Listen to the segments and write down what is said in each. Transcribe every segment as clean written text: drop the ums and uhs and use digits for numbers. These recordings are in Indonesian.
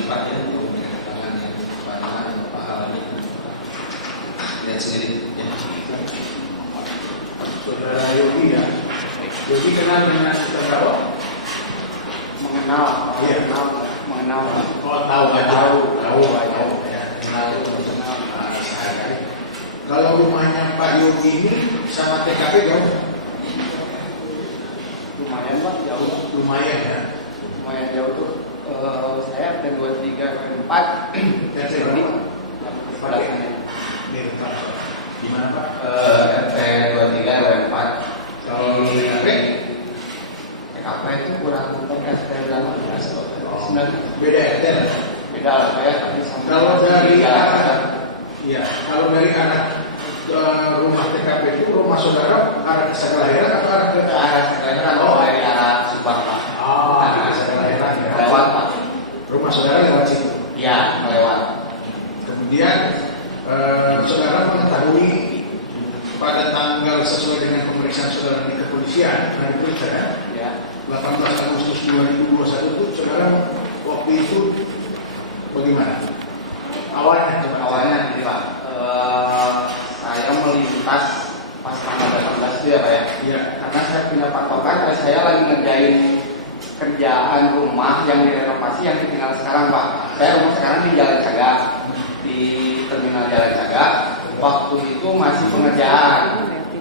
tempatnya untuk keterangan yang mana paham lihat sendiri ya. Saudara Yogi ya. Yogi kenal dengan terdakwa? Mengenal. Oh, tahu ya. Kenal itu Kenal. Kalau rumahnya Pak Yogi ini sama TKP jauh? Lumayan Pak, jauh. Lumayan ya. Lumayan jauh tuh. Saya ada 23, 24. Dan saya Ini sebagai di mana Pak? RT 23 RW 4. Kalau TKP? TKP itu kurang tegas dari dalam. Beda RT lah. Beda lah saya tadi sampai. Kalau dari anak, iya, kalau dari anak rumah TKP itu rumah saudara arah ke kelahiran atau arah ke arah kelahiran dari arah Subang Pak. arah ke kelahiran ya. Lewat Pak. Rumah saudara lewat situ. Iya, melewat. Kemudian saudara mengetahui pada tanggal sesuai dengan pemeriksaan saudara di kepolisian dan diperiksa Ya. 18 Agustus 2021 itu saudara waktu itu bagaimana? Awalnya gini Pak. Saya melintas pas tanggal 18 itu ya Pak ya. Iya. Karena saya punya patokan, saya lagi ngerjain kerjaan rumah yang direnovasi yang ditinggal sekarang Pak. Saya rumah sekarang di Jalan Cagak, di terminal Jalan Cagak. Waktu itu masih pengerjaan.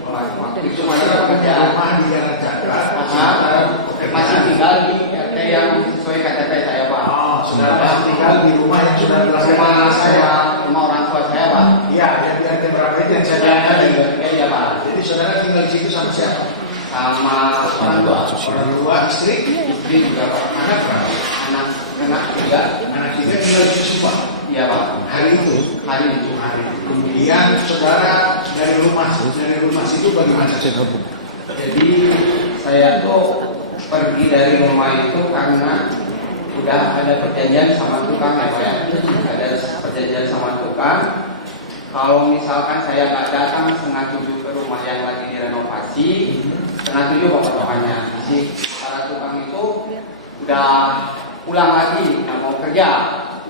Waktu itu masih pengerjaan. Rumah di Jalan Cagak. Masih tinggal di RT yang sesuai KTP saya Pak. Oh, saudara masih tinggal di rumah yang sudah Rumah saya, rumah orang tua saya Pak. Iya, yang di RT berapa itu yang saya Ya, tadi. ya Pak. Jadi saudara tinggal di situ sama siapa? Sama orang tua. Orang tua, istri, Istri juga Pak. anak berapa? Anak juga. Anak kita tinggal di situ Pak. Iya Pak. Hari itu. Hari itu. Kemudian saudara dari rumah situ bagaimana? Jadi saya tuh pergi dari rumah itu karena udah ada perjanjian sama tukang ya Pak ya. Ada perjanjian sama tukang. Kalau misalkan saya nggak datang 6:30 ke rumah yang lagi direnovasi, 6:30 pokoknya. Si para tukang itu udah pulang lagi, nggak mau kerja.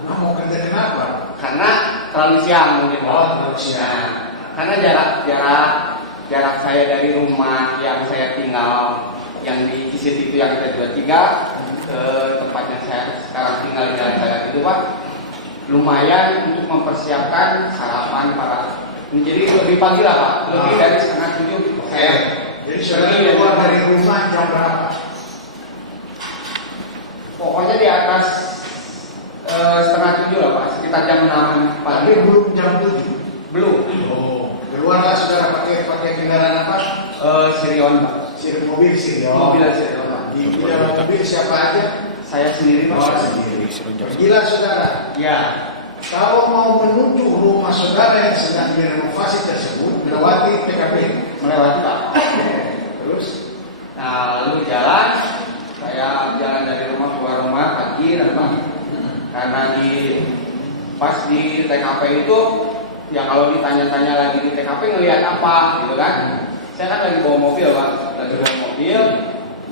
Mau kerja kenapa? Karena terlalu siang mungkin. Terlalu siang. Karena jarak saya dari rumah yang saya tinggal yang di Cisit itu yang kita 23 ke tempat yang saya sekarang tinggal di Jalan Cagak itu Pak, lumayan untuk mempersiapkan sarapan para. Jadi lebih pagi lah Pak, lebih dari 6:30 saya. Jadi saudara keluar dari rumah jam berapa? Pokoknya di atas 6:30 lah Pak, sekitar jam 6 pagi. Tapi belum jam 7. Belum. Oh, keluarlah saudara pakai kendaraan apa? Sirion Pak. Mobil Sirion. Mobil Sirion Pak. Di dalam mobil siapa aja? Saya sendiri Pak. Oh, sendiri. Gila saudara. Ya. Kalau mau menuju rumah saudara yang sedang direnovasi tersebut, melewati TKP. Melewati Pak. Terus? Nah, lalu jalan, saya jalan dari rumah keluar rumah pagi dan pagi. Karena pas di TKP itu, ya kalau ditanya-tanya lagi di TKP ngelihat apa, gitu kan? Saya kan lagi bawa mobil Pak, lagi bawa mobil,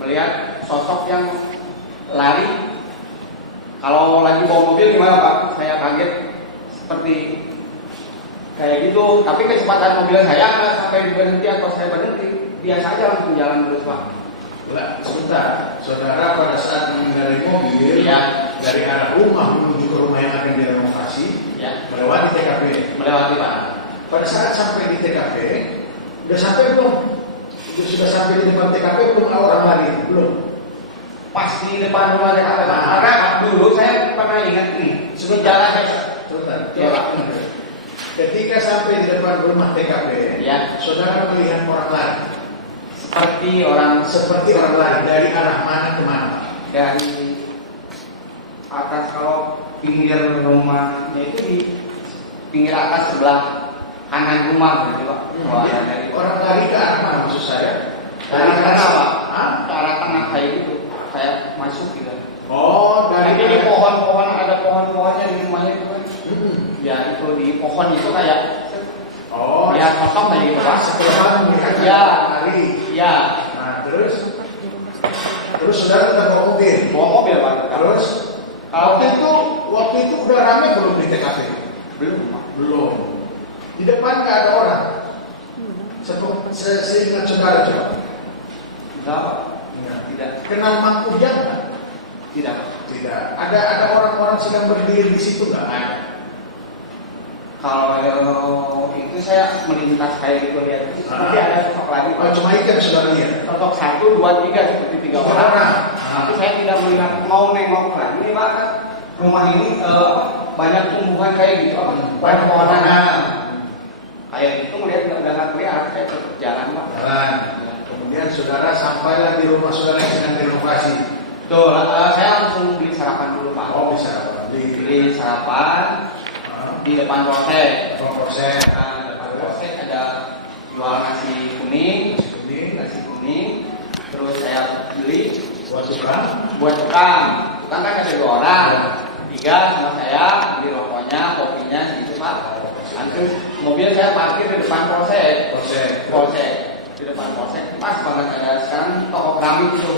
melihat sosok yang lari. Kalau lagi bawa mobil gimana Pak? Saya kaget seperti kayak gitu. Tapi kecepatan mobil saya nggak sampai berhenti atau saya berhenti, biasa aja langsung jalan terus Pak. Sebentar, saudara pada saat mengendarai mobil Ya. dari arah rumah menuju ke rumah yang akan direnovasi, Ya. melewati TKP. Melewati Pak. Pada saat sampai di TKP, udah sampai belum? Sudah sampai di depan TKP belum orang lari? Belum. Pas di depan rumah TKP Pak. Karena dulu saya pernah ingat nih, sebelum jalan saya. Sebentar. Ya Pak. Ketika sampai di depan rumah TKP, Ya. saudara melihat orang lari. Seperti orang lari dari arah mana ke mana? dari atas, kalau pinggir rumahnya itu di pinggir atas sebelah kanan rumah gitu Pak. Dari Orang lari ke arah mana maksud saya? dari tengah Pak. Hah? Ke arah tengah kayak gitu. Kayak masuk gitu. Oh, dari Tapi di pohon-pohon, ada pohon-pohonnya di rumahnya itu kan. Ya itu di pohon itu kayak Oh, ya potong kayak gitu Pak. setelah melihat Ya. lari. Ya. Nah, terus saudara udah bawa mobil. Bawa mobil Pak. Terus waktu udah rame belum di TKP? Belum, Pak. Belum. Di depan nggak ada orang. Seingat saudara coba. Enggak, Pak. Tidak. Kenal Mang Ujang nggak? Tidak. Tidak. Ada orang-orang sedang berdiri di situ nggak? Ada. Kalau itu saya melintas kayak gitu lihat. Nanti ada sosok lagi, Pak. Oh, cuma ikan saudara lihat. Sosok 1, 2, 3 seperti 3 orang. Tapi saya tidak melihat mau nengok lagi nih, Pak. Rumah ini banyak tumbuhan kayak gitu, banyak pepohonan. Kayak gitu melihat udah nggak kelihatan, saya tetap jalan, Pak. Jalan. Kemudian saudara sampailah di rumah saudara yang sedang direnovasi. Tuh, saya langsung beli sarapan dulu, Pak. Oh, bisa. Beli sarapan di depan polsek. Proses. Nah, depan polsek ada jual nasi kuning, nasi kuning. Terus saya beli Buat tukang. Tukang kan ada 2 orang, 3 sama saya beli rokoknya, kopinya gitu, Pak. Nanti mobil saya parkir di depan polsek. Di depan polsek pas banget ada sekarang toko keramik itu.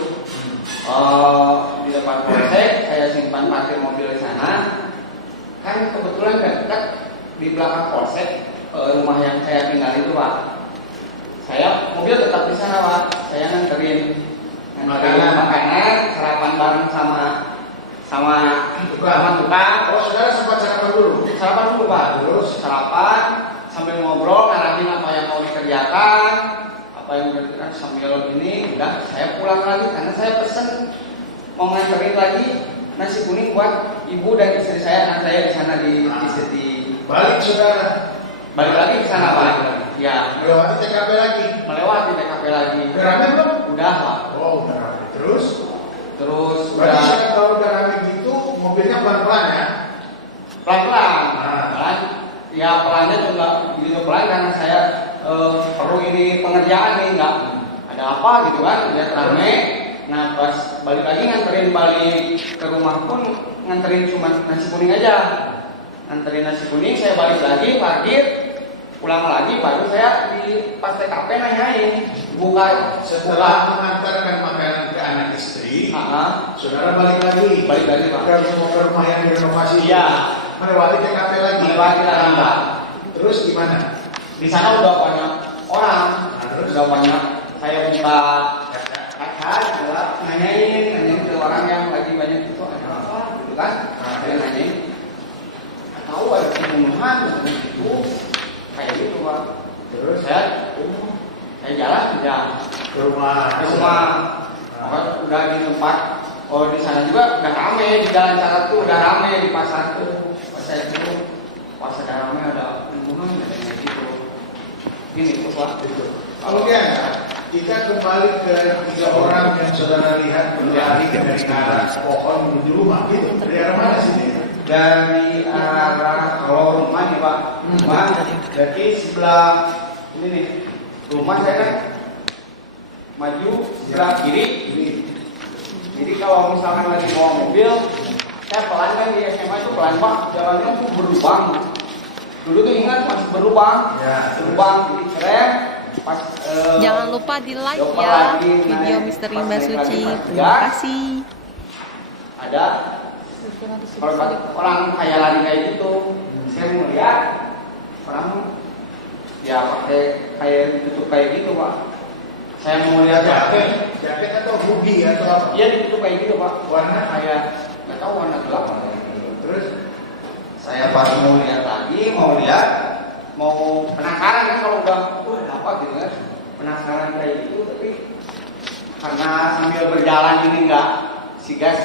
Di depan polsek saya simpan parkir mobil di sana. Kan kebetulan dekat di belakang polsek rumah yang saya tinggal itu, Pak. Saya mobil tetap di sana, Pak. Saya nganterin makanan, sarapan bareng sama tukang. Oh, saudara sempat sarapan dulu. Sarapan dulu, Pak. Terus sarapan sambil ngobrol, ngarahin apa yang mau dikerjakan, apa yang mau dikerjakan sambil ini. Udah, saya pulang lagi karena saya pesen mau nganterin lagi nasi kuning buat ibu dan istri saya. Anak saya di sana di Balik saudara. balik lagi ke sana, Pak. Ya, Melewati TKP lagi. melewati TKP lagi. Udah rame belum? Udah, Pak. Oh, udah rame. Terus Udah kalau udah rame gitu, mobilnya pelan-pelan ya? pelan-pelan. Nah. Pelan. Ya pelannya juga begitu pelan karena saya perlu ini pengerjaan nih, nggak ada apa gitu kan, lihat rame. Nah pas balik lagi nganterin balik ke rumah pun nganterin cuma nasi kuning aja. Nganterin nasi kuning, saya balik lagi parkir, pulang lagi baru saya di pas TKP nanyain Setelah mengantarkan makanan ke anak istri, saudara balik lagi Pak. ke rumah yang direnovasi. Iya. Melewati TKP lagi. Melewati lagi, Pak. Terus gimana? Di sana udah banyak orang, udah banyak. Saya buka kaca, nanyain ke orang yang lagi banyak itu ada apa, gitu kan? Saya nanyain, tahu ada pembunuhan, gitu, kayak gitu, Pak. Terus saya jalan ke rumah. Udah di tempat. Oh di sana juga udah rame, di jalan cara tuh udah rame, di pasar tuh pas ada rame, ada pembunuhan, ada kayak gitu. Gini tuh, Pak. Kemudian kita kembali ke 3 orang yang saudara lihat berlari dari arah pohon menuju rumah, gitu. Dari arah mana sini? Dari arah kalau rumah nih, Pak. Rumah jadi sebelah ini nih. Rumah saya kan maju sebelah kiri. Jadi kalau misalkan lagi bawa mobil, saya pelan kan di SMA itu pelan, Pak. Jalannya tuh berlubang. Dulu tuh ingat masih berlubang. Berlubang, jadi keren. Pas, jangan lupa di like ya video Misteri Mbak Suci. Terima kasih. Ada orang kayak lari kayak gitu. Saya melihat orang ya pakai kayak ditutup kayak gitu, Pak. Saya mau lihat jaket atau hoodie atau apa? Iya ditutup kayak gitu, Pak. Warna kayak nggak tahu warna gelap. Terus saya pas mau lihat lagi, mau penasaran kan kalau udah apa gitu kan, penasaran kayak gitu, tapi karena sambil berjalan ini enggak si gas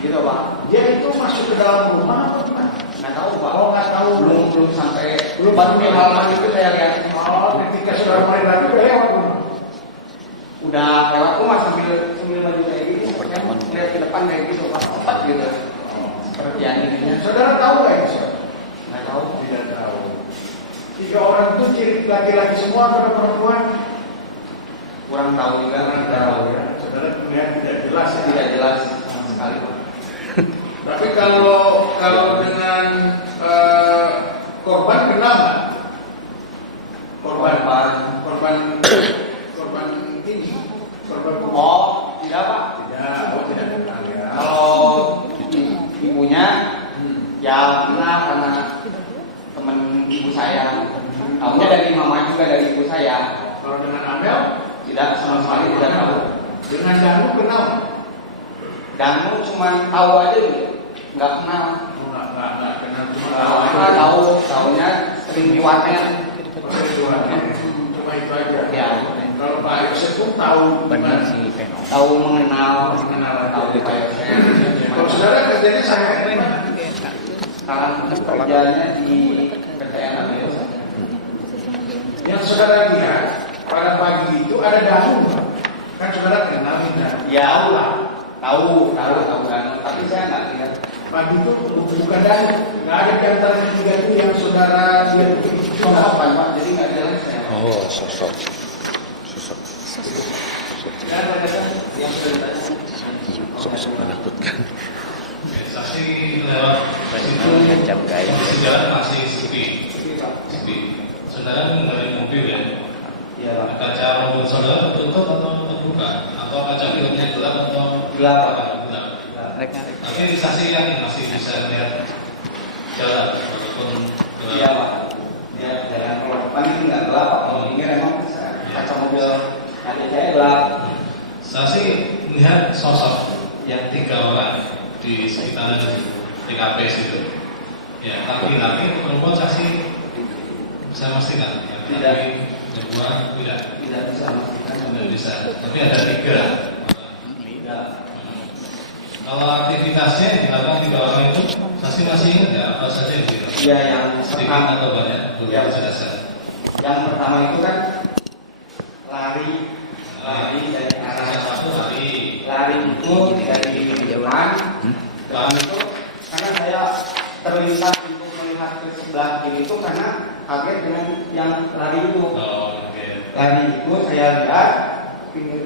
gitu, Pak. Dia itu masuk ke dalam rumah apa gimana? Nggak tahu, Pak. Oh, nggak tahu. Belum sampai baru di halaman itu saya lihat. Oh, ketika saudara mulai lagi udah lewat rumah. Udah lewat rumah sambil maju kayak gitu. Saya lihat ke depan kayak gitu, Pak. Cepat gitu. Seperti yang ininya. Saudara tahu nggak ya? Nggak tahu. Tidak tahu. 3 orang itu ciri laki-laki semua atau perempuan? Kurang tahu juga. Kurang tahu ya. Saudara melihat tidak jelas ya. Tidak jelas sama sekali, Pak. Tapi kalau dengan korban kenal nggak? Korban ini. Oh, tidak, Pak. Tidak, tidak kenal ya. Kalau ibunya Ya pernah karena teman ibu saya. Tahunya dari mama juga dari ibu saya. Kalau dengan Amel, Tidak sama sekali tidak tahu. dengan Danu kenal? Danu cuma tahu aja gitu, nggak kenal. Nggak kenal cuma Tahunya sering di warnet. Cuma itu aja. Ya, Kalau Pak Yosef pun tahu Benar gimana? sih Veno. tahu mengenal, tahu di Kalau saudara kerjanya saya sekarang kerjanya di PTN Amerika. yang saudara lihat pada pagi itu ada Danu, kan saudara kenal kan? Ya, Tahu lah. tahu kan, tapi saya nggak lihat. Pagi itu bukan Danu, nggak ada di antara tiga itu yang saudara lihat itu. Apa Pak? Jadi nggak jelas saya. Oh, sosok. Dan mereka yang sudah ditanya. Sosok menakutkan. Saksi lewat situ Ngajak guys. masih jalan masih sepi. Saudara mengendarai mobil ya. Ya, Kaca mobil saudara tertutup atau terbuka? Atau kaca filmnya gelap atau Gelap. Gelap. Rek. Tapi di saksi yang masih bisa melihat jalan walaupun gelap. iya Pak. Ya, jalan kalau depan itu nggak gelap, kalau pinggir emang bisa. Kaca mobil ada saya gelap. Saksi melihat sosok Ya, 3 orang di sekitaran TKP situ. Ya, laki-laki atau perempuan saksi bisa memastikan. Tidak. Perempuan tidak. tidak bisa memastikan. Tidak bisa. Tapi ada 3. Tidak. Kalau aktivitasnya yang dilakukan 3 orang itu, saksi masih ingat ya apa saja yang dilakukan? Iya, yang Sedikit pertama, atau banyak? Boleh Ya. dijelaskan. yang pertama itu kan lari dari arah Yang satu hari. lari itu dari depan. Depan itu karena saya terlintas untuk melihat ke sebelah kiri itu karena kaget dengan yang lari itu. Oh, oke. Lari itu saya lihat pinggir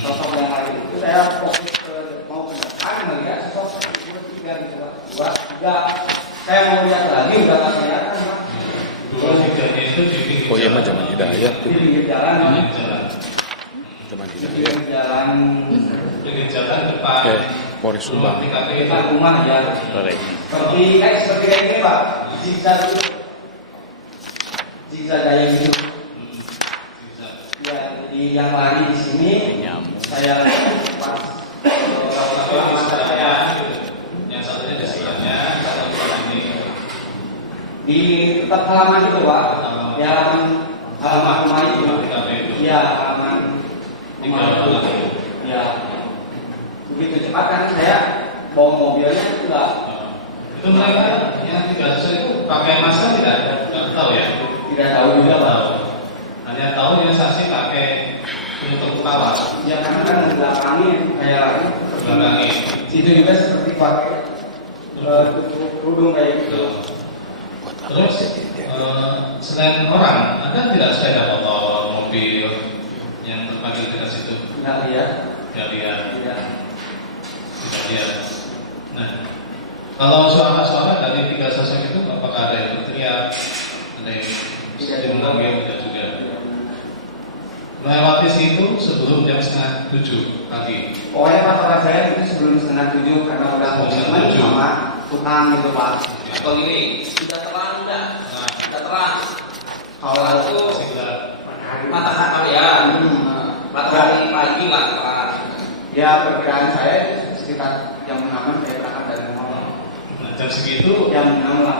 sosok yang lari itu saya fokus mau ke depan melihat sosok itu 3 gitu, 2, 3. Saya mau lihat lagi udah nggak kelihatan Pak. 2 3-nya itu di pinggir Oh iya mah jalan. zaman hidayah Di tuh. pinggir jalan, Pinggir jalan. Zaman di hidayah. pinggir jalan Pinggir jalan depan. Oke, Polres Subang. TKP itu. depan rumah ya. Rek. Seperti kayak gini Pak, zigzag itu, zigzag kayak gitu. Bisa. Ya, jadi yang lari di sini Nyamuk. saya pas Tapi di sebelahnya, yang satunya di sebelahnya, satu ini. di tempat halaman itu Pak, di halaman rumah itu. TKP itu. Iya, halaman 3 rumah orang lagi. itu. Ya, begitu cepat kan saya bawa mobilnya juga Itu mereka yang 3 siswa itu pakai masker tidak? Tidak tahu ya? tidak tahu juga Pak. Tahu. Hanya tahu yang saksi pakai penutup kepala. Ya karena kan belakangnya kayak lari. Belakangi. Situ juga seperti pakai tutup kerudung kayak gitu. Terus selain orang, ada tidak sepeda motor, mobil yang terparkir dekat situ? Nggak lihat, Tidak lihat, tidak. tidak lihat. Nah, kalau suara-suara dari 3 sosok itu, apakah ada yang berteriak, ada yang memanggil, tidak juga? Melewati situ sebelum jam 6:30 pagi. Pokoknya paparan saya itu sebelum 6:30 karena udah komitmen 6:30. sama tukang gitu Pak. Atau ini sudah terang enggak? Nah, Sudah terang. Kalau Itu masih gelap. matahari ya. Matahari pagi lah terang. ya perkiraan saya sekitar jam 6 saya berangkat dari rumah. Nah, jam segitu, Jam 6 lah.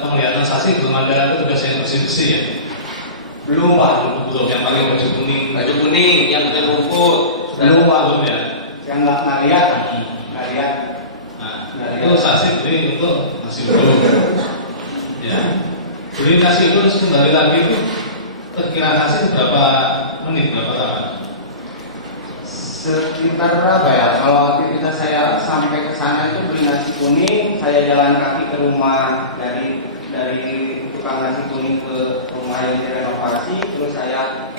penglihatan saksi belum ada tugas yang bersih-bersih ya? Belum Pak. Belum, yang pakai baju kuning. Baju kuning yang putih rumput. Belum Pak. Belum ya? Yang nggak lihat, nggak lihat. Nah, itu saksi beri untuk masih belum. Ya, beri kasih itu terus kembali lagi itu perkiraan hasil berapa menit, berapa lama? Sekitar berapa ya? Kalau aktivitas saya sampai ke sana itu beli nasi kuning, saya jalan kaki ke rumah dari tukang nasi kuning ke rumah yang direnovasi, terus saya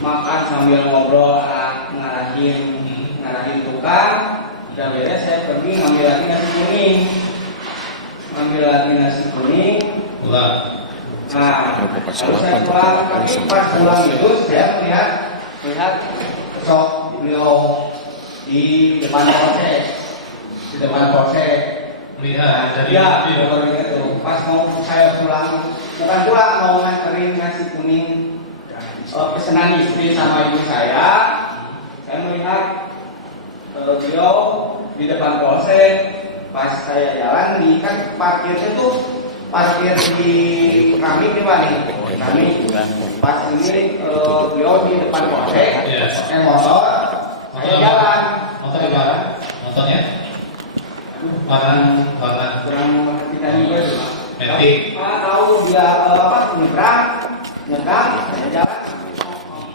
makan sambil ngobrol, ngarahin tukang. Udah beres saya pergi ngambil lagi nasi kuning. Pulang. Nah, Berapa pas kalau saya salapan pulang, tuh, tapi pas pulang itu saya melihat sosok beliau di depan polsek, Lihat dari Ya, video. baru itu. Pas mau saya pulang, bukan pulang, mau nganterin nasi kuning pesanan istri sama ibu saya melihat beliau di depan polsek. Pas saya jalan di kan parkirnya tuh parkir di kami nih Pak nih. Kami pas ini beliau di depan polsek, Iya. motor, saya jalan. Motor di mana? Motornya? Warna Kurang mengertikan juga sih, Pak. metik. Pak tahu dia nyebrang, saya jalan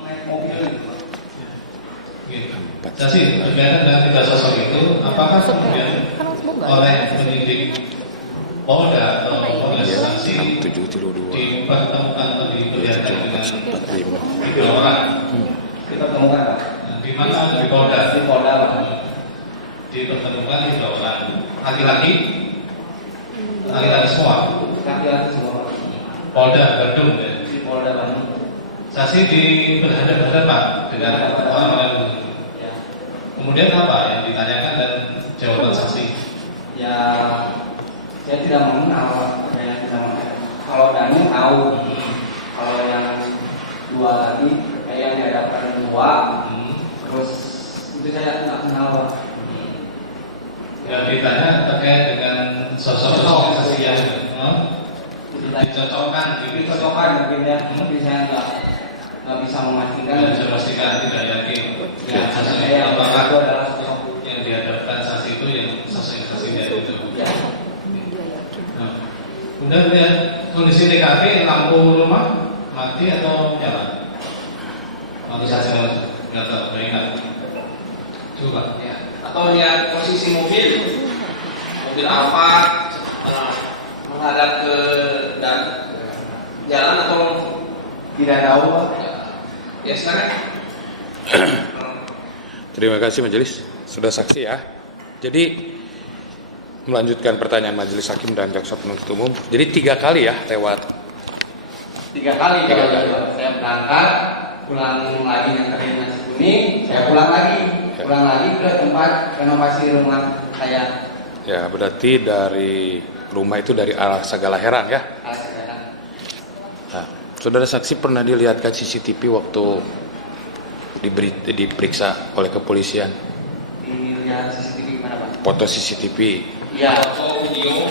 naik mobil. Gitu. Jadi berkaitan dengan tiga sosok itu, apakah kemudian oleh penyidik Polda atau Polres saksi 6732 dipertemukan atau diperlihatkan dengan 45. tiga orang? Kita temukan Pak. Di mana? Di Polda. Di Polda Pak. Dipertemukan tiga orang, laki-laki semua. Laki-laki semua Pak. Polda Bandung. Ya. Di Polda Bandung. Saksi di berhadapan dengan orang-orang. Ya. Kemudian apa yang ditanyakan dan jawaban saksi? Ya, saya tidak mengenal. Saya tidak mengenal. Kalau Dani tahu, kalau yang dua lagi, yang dihadapkan dua, terus itu saya tidak kenal Pak. Yang ditanya terkait dengan sosok saksi yang dicocokkan, Dicocokkan mungkin ya, tapi saya nggak bisa memastikan. dan bisa pastikan tidak yakin. Ya, Sosok saya itu yang apakah itu adalah sosok. yang dihadapkan saksi itu yang sosok yang saksinya itu. Ya. Nah, kemudian lihat kondisi TKP, lampu rumah mati atau nyala? Mati saja, nggak tahu, nggak ingat. Coba. Ya. Atau lihat posisi mobil Alphard menghadap ke jalan atau Tidak tahu Pak. ya silakan. Terima kasih majelis, sudah saksi ya. Jadi melanjutkan pertanyaan majelis hakim dan jaksa penuntut umum. Jadi 3 kali ya lewat. 3 kali saya berangkat, pulang lagi nganterin nasi kuning, saya pulang lagi ke tempat renovasi rumah saya. Ya berarti dari rumah itu dari arah Sagala Herang ya. Nah, saudara saksi pernah dilihatkan CCTV waktu diperiksa oleh kepolisian? Dilihat CCTV mana Pak? Foto CCTV. Iya. Atau video.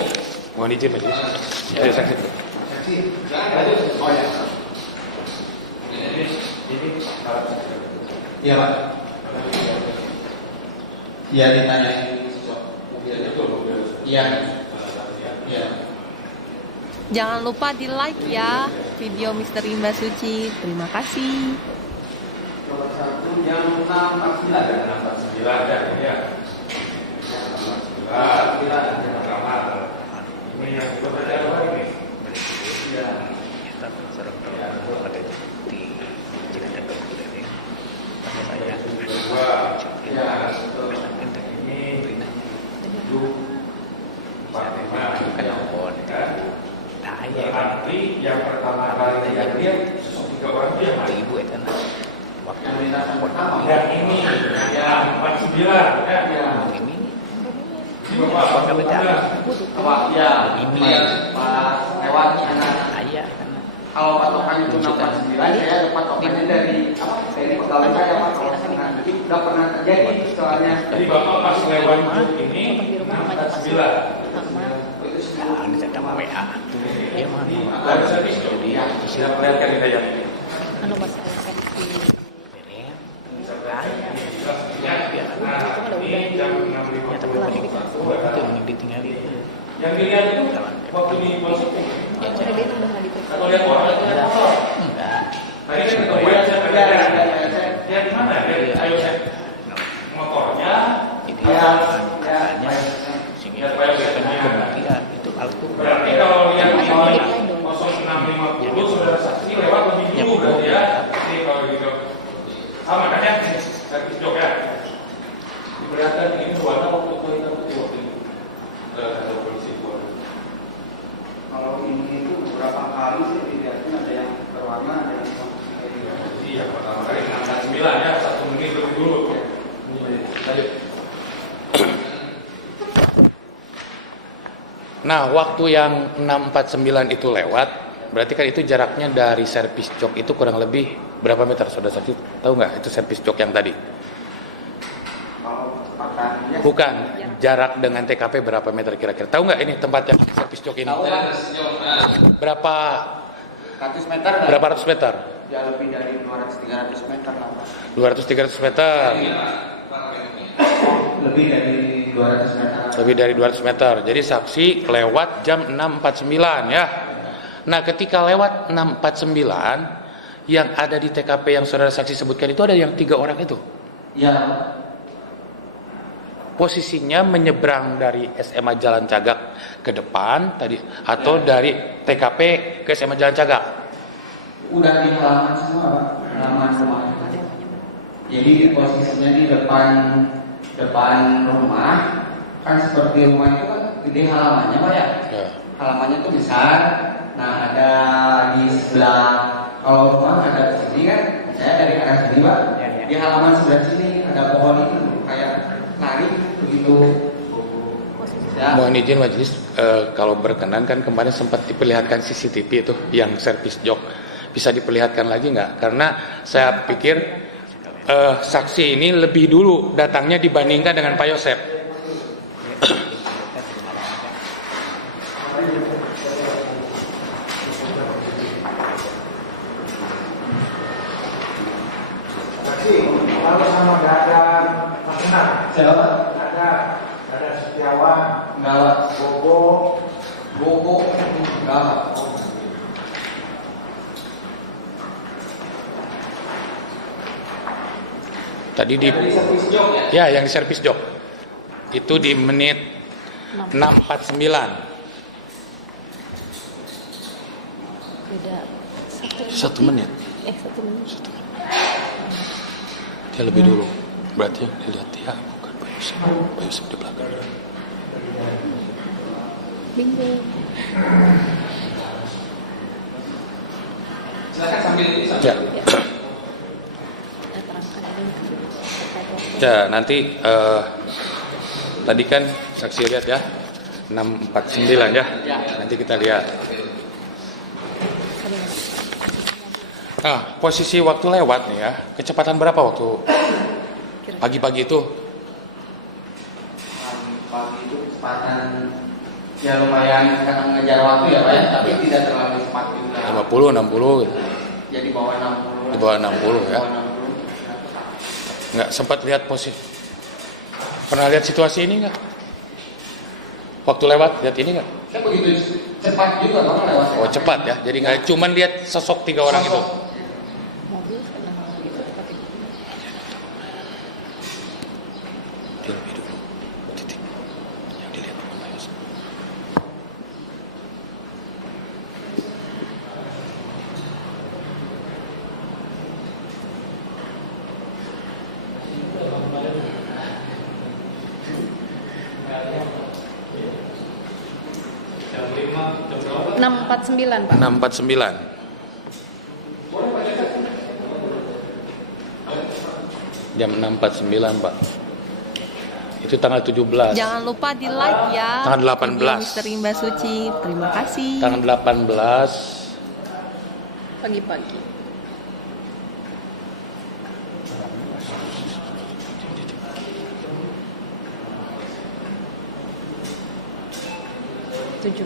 Mohon izin majelis. Ya, saksi. Oh ya. Iya Pak. Iya ditanya mobilnya itu mobil. Iya. Iya. Jangan lupa di like ya video Misteri Mbak Suci. Terima kasih. Nomor 1 jam 6.49 dan 6.49 dan ya. 6.49 ini yang kita ada ini. Iya. Berarti yang pertama kali yang dia 3 orang dia ibu itu kan waktu yang pertama yang ini yang 49 ya ini Bapak ya ini pas lewat anak ayah kalau patokan itu 49 saya patokannya dari pegawai saya Pak kalau nanti udah pernah terjadi soalnya jadi Bapak pas lewat ini 49 WA. Dia mah bisa melihatkan hidayah. Anu masalah yang dilihat itu waktu di polsek atau lihat orang enggak tadi kan kemudian saya dia di mana ayo saya motornya ya berarti kalau lihat di 0650 saudara saksi lewat lebih dulu berarti ya. Jadi kalau gitu sama kan ya servis jok ya diperlihatkan ini warna waktu hitam putih waktu itu ada polisi buat. Kalau ini itu beberapa kali sih dilihatkan ada yang berwarna ada yang iya pertama kali 69 ya 1 menit lebih dulu. Lanjut. Nah, waktu yang 649 itu lewat, berarti kan itu jaraknya dari servis jok itu kurang lebih berapa meter, saudara saksi? Tahu nggak itu servis jok yang tadi? Kalau kecepatannya Bukan, jarak dengan TKP berapa meter kira-kira? Tahu nggak ini tempat yang servis jok ini? tahu kan Berapa 100 meter kan? berapa ratus meter? Ya lebih dari 200-300 meter lah Pak. 200-300 meter. Lebih dari 200 meter. Lebih dari 200 meter. Jadi saksi lewat jam 6.49 ya. Nah, ketika lewat 6.49 yang ada di TKP yang saudara saksi sebutkan itu ada yang 3 orang itu. Ya, Posisinya menyeberang dari SMA Jalan Cagak ke depan tadi atau dari TKP ke SMA Jalan Cagak. udah di halaman semua Pak, halaman rumah. Jadi posisinya di depan rumah, kan seperti rumah itu kan gede halamannya Pak ya. Ya. Halamannya tuh besar. Nah ada di sebelah, kalau rumah ada di sini kan, saya dari arah sini Pak. Di halaman sebelah sini ada pohon itu kayak lari begitu. Ya. Mohon izin majelis, kalau berkenan kan kemarin sempat diperlihatkan CCTV itu yang servis jok. Bisa diperlihatkan lagi nggak? Karena saya pikir saksi ini lebih dulu datangnya dibandingkan dengan Pak Yosep. Saksi, kalau sama nggak ada Mas Siapa? Nggak ada Setiawan, Enggak Pak. Bobo, Enggak Pak. Tadi di servis jok ya. ya yang di servis jok itu di menit 6.49. Beda 1 menit. 1 menit. Dia lebih dulu. Berarti yang dilihat dia bukan Pak Yosep. Pak Yosep di belakang. Bingo. Silakan sambil Ya. Terangkan ini terkait waktu. Ya, nanti tadi kan saksi lihat ya 6.49 ya. Nanti kita lihat. Nah, posisi waktu lewat nih ya. Kecepatan berapa waktu pagi-pagi itu? Pagi itu kecepatan ya lumayan karena mengejar waktu ya Pak ya, tapi tidak terlalu cepat juga. 50, 60 gitu. Ya di bawah 60. Di bawah 60 ya. Di bawah 60. Nggak sempat lihat posisi. Pernah lihat situasi ini nggak? Waktu lewat lihat ini nggak? Saya begitu cepat juga Bang lewat. Oh cepat ya. Jadi nggak cuman lihat sosok 3 orang itu. Mobil kena gitu tapi Dia lebih dulu. Titik. Yang dilihat bukan Pak Yosep. Jam 5, jam berapa? 649 Pak. 6.49. Jam 6.49 Pak. Itu tanggal 17. Jangan lupa di like ya. Tanggal 18. Video Misteri Mbak Suci. Terima kasih. Tanggal 18. Pagi-pagi. Tujuh.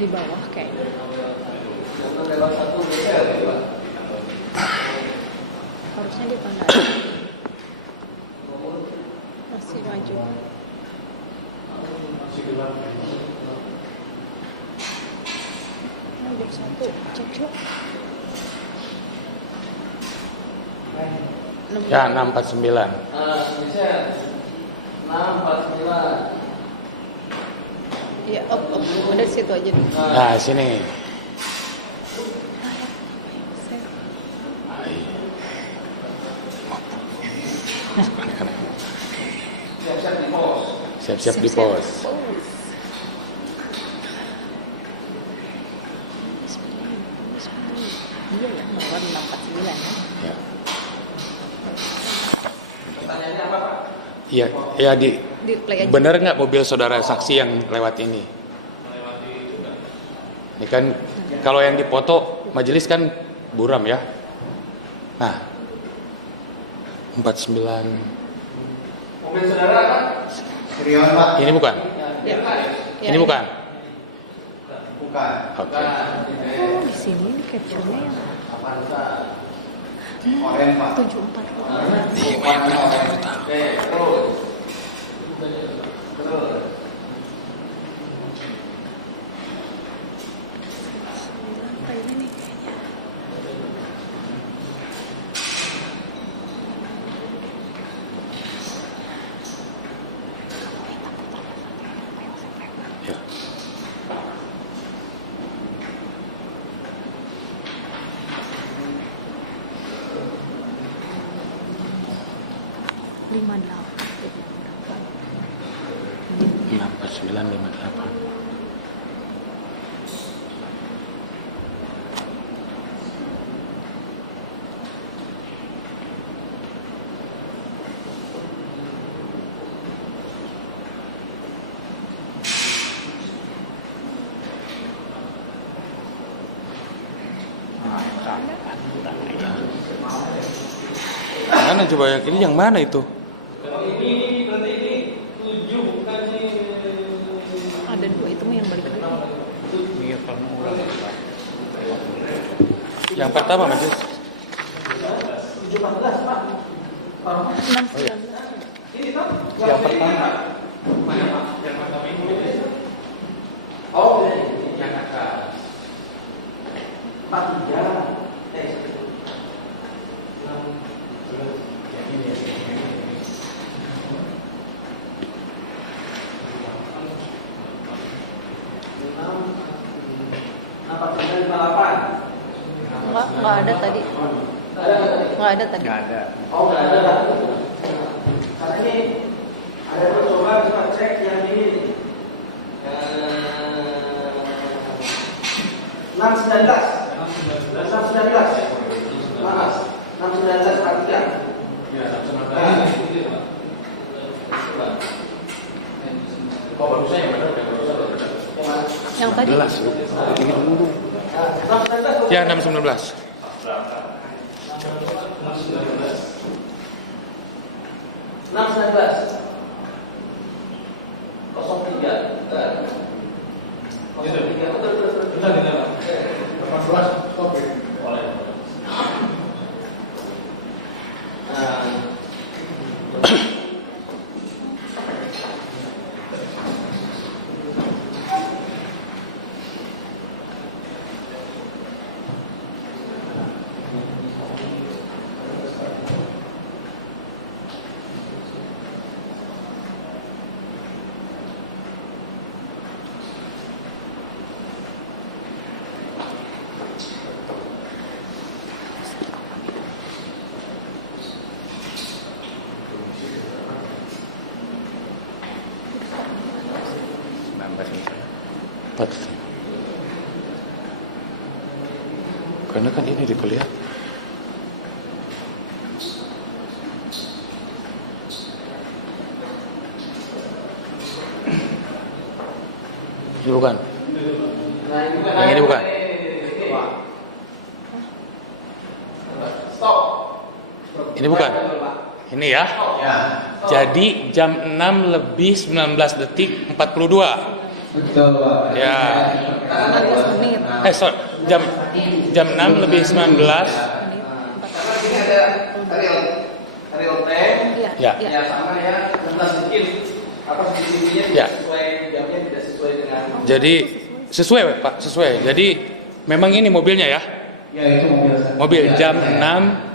Di bawah kayaknya. Harusnya di tangga. Masih maju. Nah, jam 1. Cek yuk. Ya 6.49. Iya, up. Udah di situ aja. Nah sini. Siap-siap di pos. Siap-siap di pos. Iya ya, nomor 649 ya. Ya. Pertanyaannya apa Pak? Iya, ya Di play aja. benar nggak mobil saudara saksi yang lewat ini? Ini kan kalau yang dipoto majelis kan buram ya. Nah, 49 Mobil saudara Pak? Serius Pak? ini bukan? Ya. Ya, Ini bukan? Bukan. Oke. Oh, di sini ini captionnya yang Oren Pak. 74. Oke, terus. Terus. Kayak ini kayaknya. Ya. Lima delapan. 4958. Mana coba yang ini yang mana itu? Ini berarti ini 7 bukan ini. Ada dua itu mah yang balik lagi. Yang pertama majelis. 714 Pak. 619. Ini Pak. Yang pertama. Mana Pak? Yang pertama ini. Oh, ini yang atas. 43. Enggak ada tadi. Enggak ada tadi. Oh, nggak ada. Karena ini ada percobaan kita cek yang ini. 619. 619. Mana? 619 perhatikan. Oh, bagusnya yang mana? Yang tadi. Jelas. Ini dulu. Ya 619. 619. 03. 03. Betul. 18 stop ya. Empat. Karena kan ini diperlihat. Ini bukan. Yang ini bukan. Stop. Ini bukan. Ini ya. Ya. Jadi jam 6 lebih 19 detik 42. Betul Pak. Ya. 19 menit. Sorry. Jam 6 lebih 19. Karena ini ada real time. Iya. Ya. Iya. Ya sama ya, jelas mungkin apa CCTV-nya Ya. tidak sesuai jamnya tidak sesuai dengan. Jadi sesuai Pak, sesuai. Jadi memang ini mobilnya ya. Ya itu mobil saya. Mobil jam 6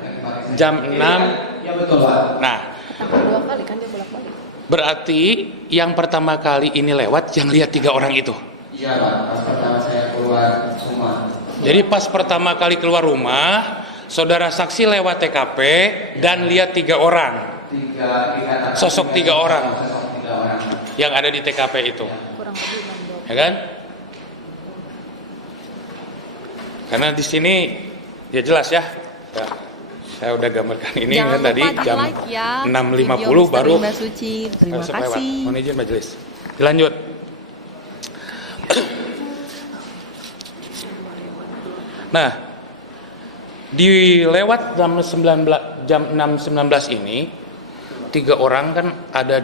jam 6. Ya betul Pak. Nah, Pertama dua kali kan dia bolak-balik. berarti yang pertama kali ini lewat yang lihat 3 orang itu. Iya Pak. Pas pertama saya keluar rumah. Jadi pas pertama kali keluar rumah, saudara saksi lewat TKP dan lihat 3 orang Sosok 3 orang. Sosok 3 orang. yang ada di TKP itu, Kurang lebih 6 ya kan? Karena di sini Ya jelas ya. Ya. Saya udah gambarkan ini Jangan kan tadi lupa jam di-like ya 6.50 video Mr. baru Rimba Suci. Terima selesai, Pak. kasih. Mohon izin majelis. Dilanjut. Nah, di lewat jam 6.19 ini 3 orang kan ada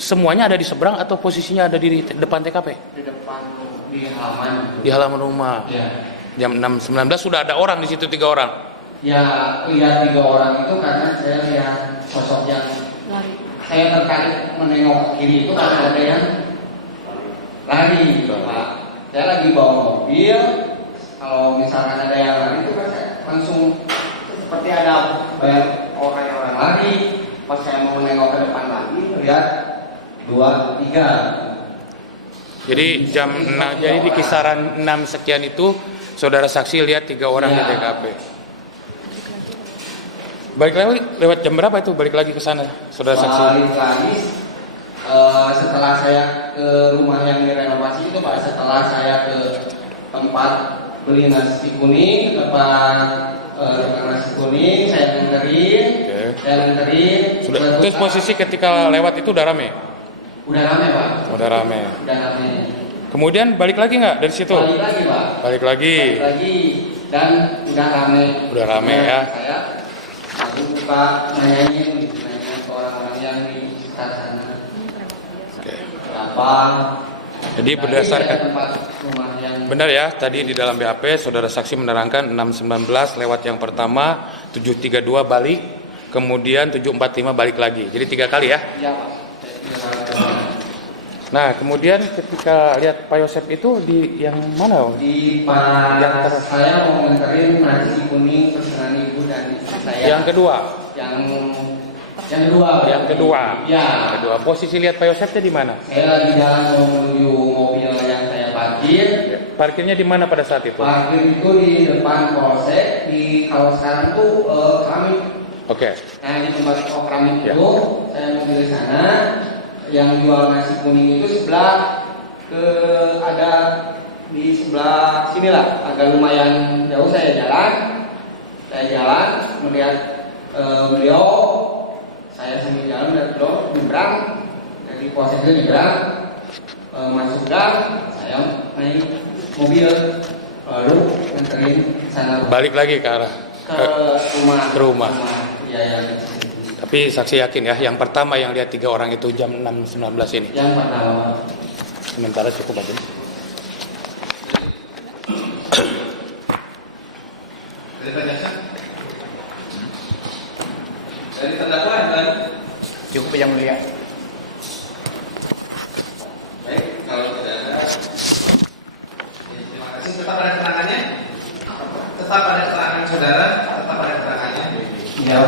semuanya ada di seberang atau posisinya ada di depan TKP? Di depan, di halaman. Di halaman rumah. Ya. Jam 6.19 sudah ada orang di situ 3 orang. Ya, lihat 3 orang itu karena saya lihat sosok yang saya tertarik menengok ke kiri itu karena ada yang lari, Pak. Saya lagi bawa mobil, kalau misalkan ada yang lari itu kan saya langsung seperti ada banyak orang yang lari. Pas saya mau menengok ke depan lagi, lihat 2, 3. Jadi jadi di kisaran 6 sekian itu saudara saksi lihat 3 orang di TKP. Balik lagi lewat jam berapa itu? Balik lagi ke sana, saudara saksi. Balik lagi setelah saya ke rumah yang direnovasi itu, Pak. Setelah saya ke tempat beli nasi kuning, tempat nasi kuning, saya nganterin. Sudah. Terus posisi ketika lewat itu udah rame? Udah rame, Pak. Udah rame. Udah rame. Kemudian balik lagi nggak dari situ? Balik lagi, Pak. Balik lagi. Balik lagi dan udah rame. Udah rame ya. Saya lalu buka nanya ke orang-orang yang di sekitar sana. Oke. Berapa? Jadi berdasarkan tempat rumah yang benar ya, tadi di dalam BAP saudara saksi menerangkan 6.19 lewat yang pertama, 7.32 balik, kemudian 7.45 balik lagi. Jadi 3 kali ya. Iya, Pak. Nah, kemudian ketika lihat Pak Yosep itu di yang mana? Di pas Yang saya mau nganterin nasi kuning pesanan ibu dan istri saya. Yang kedua. Yang kedua. Yang kedua. Ya. Yang kedua. Posisi lihat Pak Yosepnya di mana? Saya lagi jalan mau menuju mobil yang saya parkir. Parkirnya di mana pada saat itu? Parkir itu di depan polsek. Kalau sekarang tuh keramik. Oke. Nah, di tempat keramik Ya. itu saya mobil di sana. Yang jual nasi kuning itu sebelah ada di sebelah sinilah, agak lumayan jauh. Saya jalan melihat beliau, saya sambil jalan melihat beliau nyebrang dari pos itu nyebrang masuk gang, saya naik mobil lalu nganterin sana Balik lagi ke arah ke rumah. Iya, ya. Tapi saksi yakin ya, yang pertama yang lihat 3 orang itu jam 6.19 ini. Yang pertama. Sementara cukup aja. Dari Pak Jaksa? Dari terdakwa kan? Cukup yang mulia. Baik, kalau tidak ada, ya, terima kasih. Tetap pada keterangannya? Tetap pada keterangan saudara? Tetap pada keterangannya? Ya.